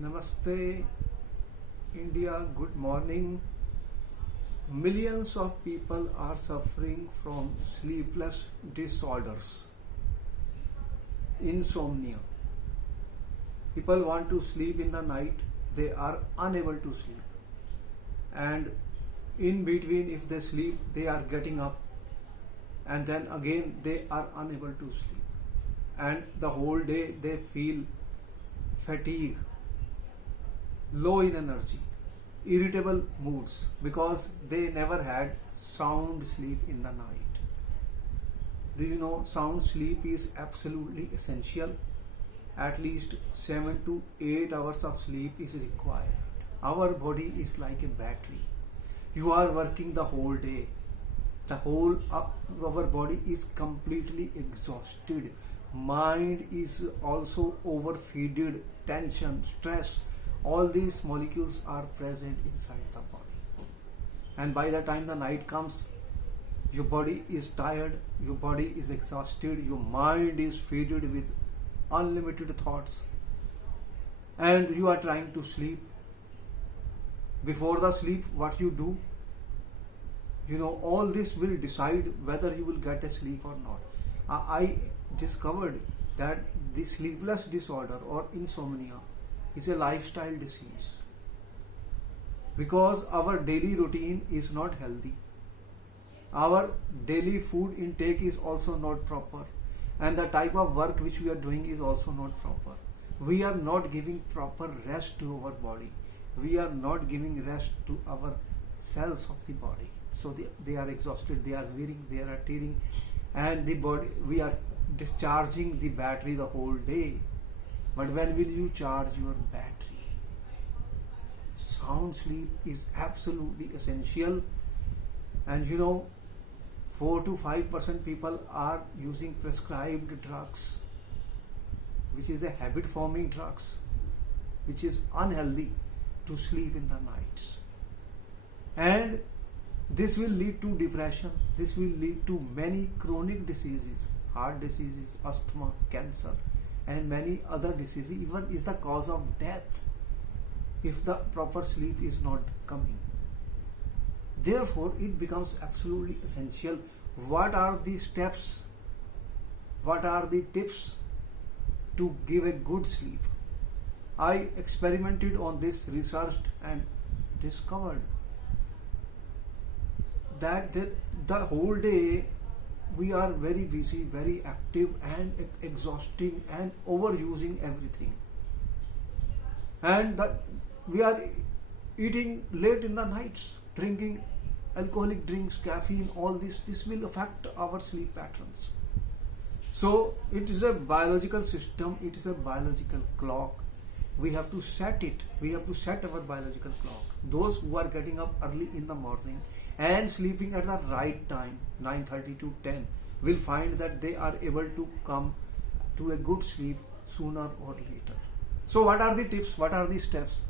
Namaste, India. Good morning. Millions of people are suffering from sleepless disorders, insomnia. People want to sleep in the night, they are unable to sleep. And in between, if they sleep, they are getting up, and then again they are unable to sleep. And the whole day they feel fatigue, low in energy, irritable moods because they never had sound sleep in the night. Do you know sound sleep is absolutely essential? At least 7 to 8 hours of sleep is required. Our body is like a battery. You are working the whole day. Our body is completely exhausted. Mind is also overfeeded, tension, stress. All these molecules are present inside the body. And by the time the night comes, your body is tired, your body is exhausted, your mind is filled with unlimited thoughts, and you are trying to sleep. Before the sleep, what you do, all this will decide whether you will get a sleep or not. I discovered that the sleepless disorder or insomnia is a lifestyle disease because our daily routine is not healthy. Our daily food intake is also not proper, and the type of work which we are doing is also not proper. We are not giving proper rest to our body. We are not giving rest to our cells of the body. So they are exhausted, they are wearing, they are tearing, and the body, we are discharging the battery the whole day. But when will you charge your battery? Sound sleep is absolutely essential. And 4 to 5% people are using prescribed drugs, which is a habit forming drugs, which is unhealthy to sleep in the nights. And this will lead to depression. This will lead to many chronic diseases, heart diseases, asthma, cancer, and many other diseases. Even is the cause of death if the proper sleep is not coming. Therefore, it becomes absolutely essential. What are the steps? What are the tips to give a good sleep? I experimented on this, researched, and discovered that the whole day we are very busy, very active, and exhausting, and overusing everything. And that we are eating late in the nights, drinking alcoholic drinks, caffeine, all this will affect our sleep patterns. So it is a biological system, it is a biological clock. We have to set it. We have to set our biological clock. Those who are getting up early in the morning and sleeping at the right time, 9:30 to 10, will find that they are able to come to a good sleep sooner or later. So what are the tips? What are the steps?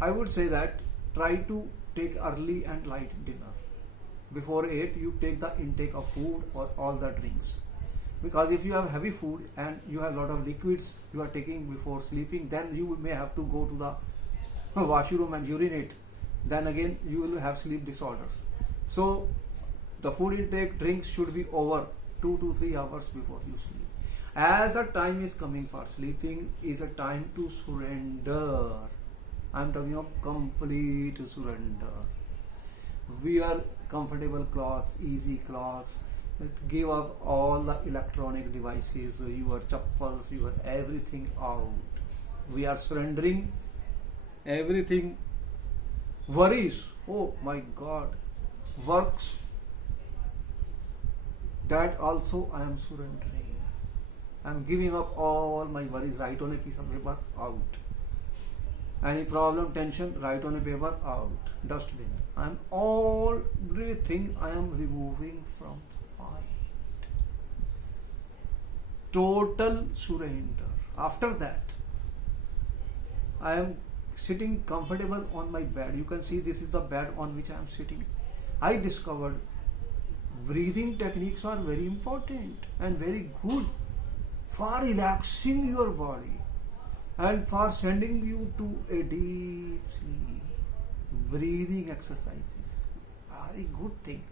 I would say that try to take early and light dinner. Before 8, you take the intake of food or all the drinks. Because if you have heavy food and you have a lot of liquids you are taking before sleeping, then you may have to go to the washroom and urinate. Then again you will have sleep disorders. So the food intake, drinks should be over 2 to 3 hours before you sleep. As a time is coming for sleeping is a time to surrender. I am talking of complete surrender. Wear comfortable clothes, easy clothes. Give up all the electronic devices, your chappals, your everything out. We are surrendering everything. Worries, oh my God, works, that also I am surrendering. I am giving up all my worries. Write on a piece of paper, out. Any problem, tension, write on a paper, out. Dustbin. Everything I am removing from the mind. Total surrender. After that, I am sitting comfortable on my bed. You can see this is the bed on which I am sitting. I discovered breathing techniques are very important and very good for relaxing your body. and for sending you to a deep sleep. Breathing exercises, very good thing.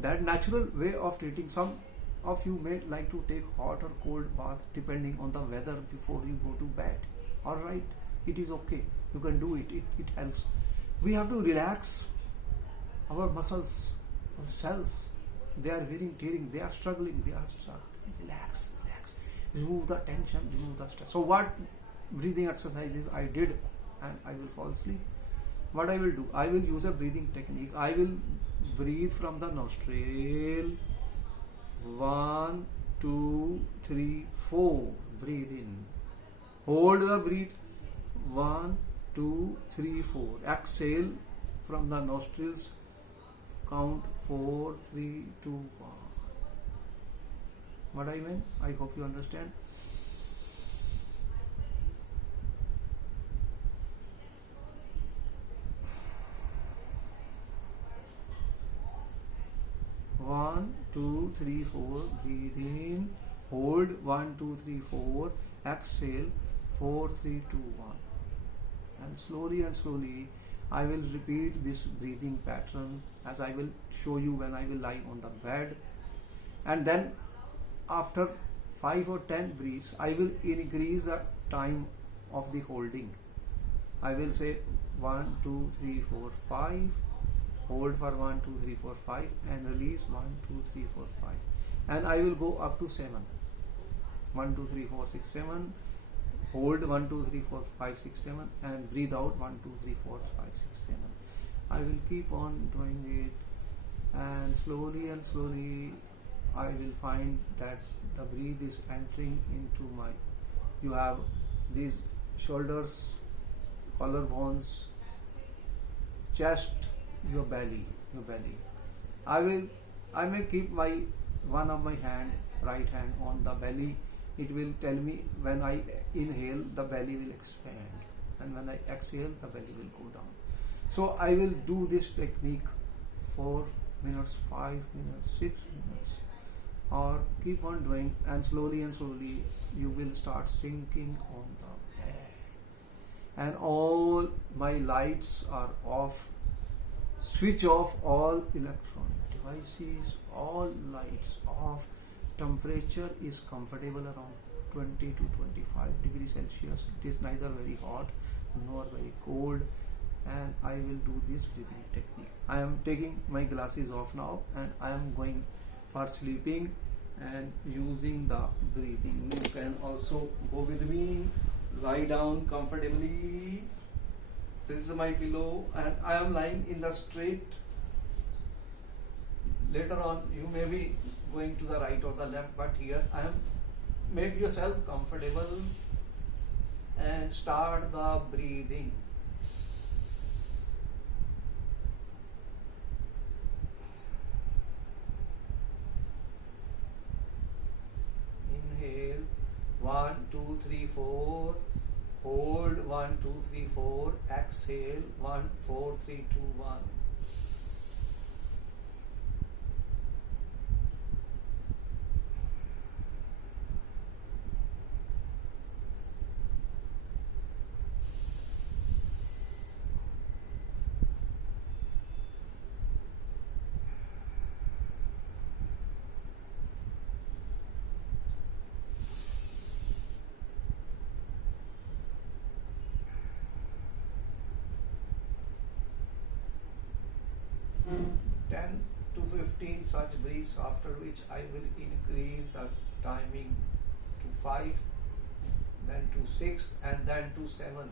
That natural way of treating. Some of you may like to take hot or cold bath depending on the weather before you go to bed. All right, it is okay. You can do it. It helps. We have to relax our muscles, our cells. They are wearing, tearing. They are struggling. Relax, relax. Remove the tension. Remove the stress. So what breathing exercises I did, and I will fall asleep. What I will do? I will use a breathing technique. I will breathe from the nostril. 1, 2, 3, 4. Breathe in. Hold the breath. 1, 2, 3, 4. Exhale from the nostrils. Count 4, 3, 2, 1. What I mean? I hope you understand. One, two, three, four. Breathe in. Hold. 1, 2, 3, 4. Exhale. 4, 3, 2, 1. And slowly I will repeat this breathing pattern as I will show you when I will lie on the bed. And then after 5 or 10 breaths, I will increase the time of the holding. I will say 1, 2, 3, 4, 5. Hold for 1, 2, 3, 4, 5 and release 1, 2, 3, 4, 5. And I will go up to 7. 1, 2, 3, 4, 6, 7. Hold 1, 2, 3, 4, 5, 6, 7 and breathe out 1, 2, 3, 4, 5, 6, 7. I will keep on doing it, and slowly I will find that the breath is entering into my, you have these shoulders, collarbones, chest, your belly. I may keep one of my hand, right hand on the belly. It will tell me when I inhale, the belly will expand, and when I exhale, the belly will go down. So I will do this technique 4 minutes, 5 minutes, 6 minutes, or keep on doing, and slowly you will start sinking on the bed. And all my lights are off. Switch off all electronic devices, all lights off. Temperature is comfortable around 20 to 25 degrees Celsius. It is neither very hot nor very cold, and I will do this breathing technique. I am taking my glasses off now and I am going for sleeping and using the breathing. You can also go with me, lie down comfortably. This is my pillow and I am lying in the straight. Later on you may be going to the right or the left, but here I am. Make yourself comfortable and start the breathing. Inhale 1, 2, 3, 4. Hold 1, 2, 3, 4. Exhale 1, 4, 3, 2, 1. To 15 such breaths, after which I will increase the timing to 5, then to 6 and then to 7.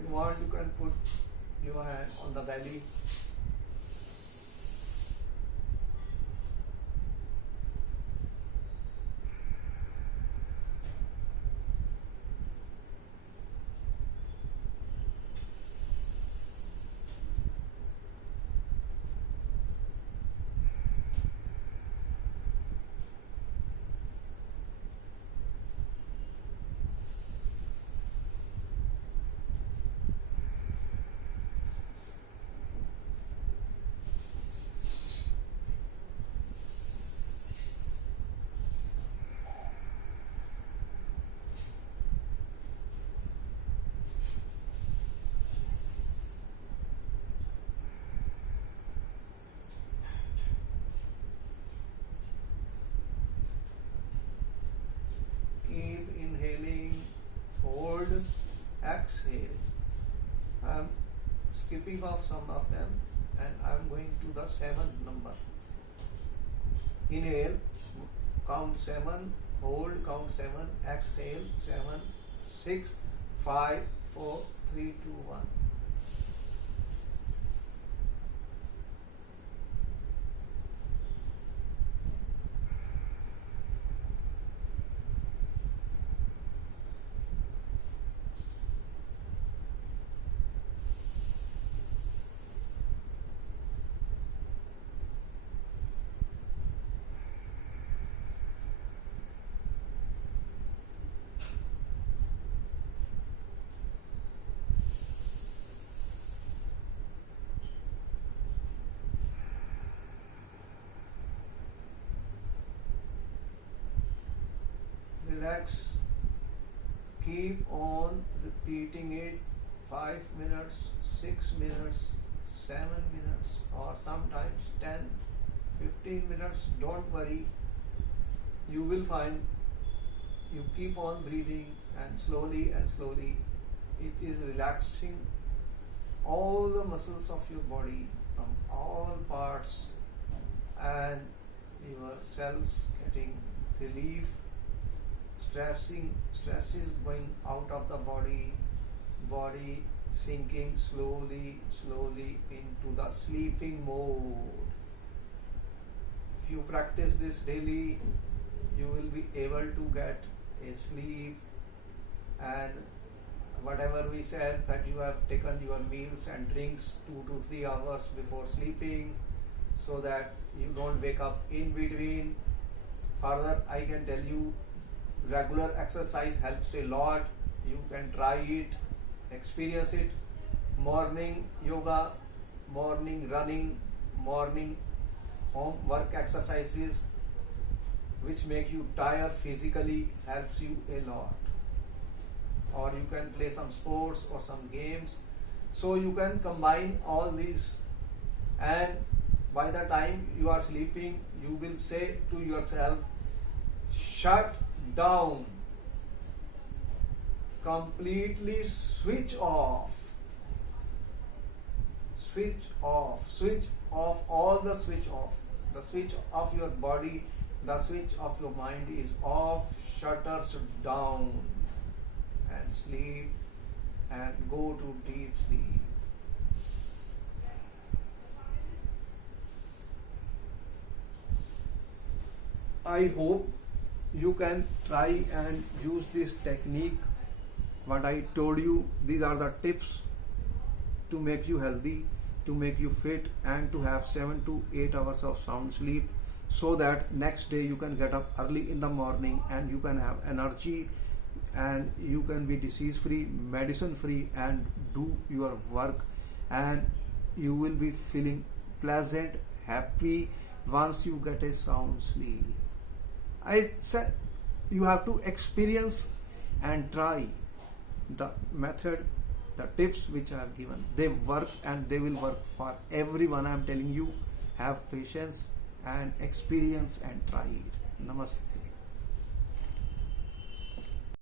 If you want, you can put your hand on the belly. skipping off some of them, and I'm going to the seventh number. Inhale, count 7, hold, count 7, exhale 7, 6, 5, 4, 3, 2, 1. Relax. Keep on repeating it 5 minutes, 6 minutes, 7 minutes, or sometimes 10, 15 minutes. Don't worry. You will find you keep on breathing, and slowly it is relaxing all the muscles of your body from all parts, and your cells getting relief. Stress is going out of the body sinking slowly into the sleeping mode. If you practice this daily, you will be able to get a sleep. And whatever we said, that you have taken your meals and drinks 2 to 3 hours before sleeping, so that you don't wake up in between. Further, I can tell you, regular exercise helps a lot. You can try it, experience it. Morning yoga, morning running, morning home work exercises which make you tired physically helps you a lot. Or you can play some sports or some games. So you can combine all these, and by the time you are sleeping, you will say to yourself, shut down, completely switch off all the switch off. The switch of your body, the switch of your mind is off. Shutters down, and sleep, and go to deep sleep. I hope you can try and use this technique. What I told you, these are the tips to make you healthy, to make you fit, and to have 7 to 8 hours of sound sleep, so that next day you can get up early in the morning and you can have energy, and you can be disease free, medicine free, and do your work, and you will be feeling pleasant, happy once you get a sound sleep. I said you have to experience and try the method, the tips which I have given. They work, and they will work for everyone. I am telling you, have patience and experience and try it. Namaste.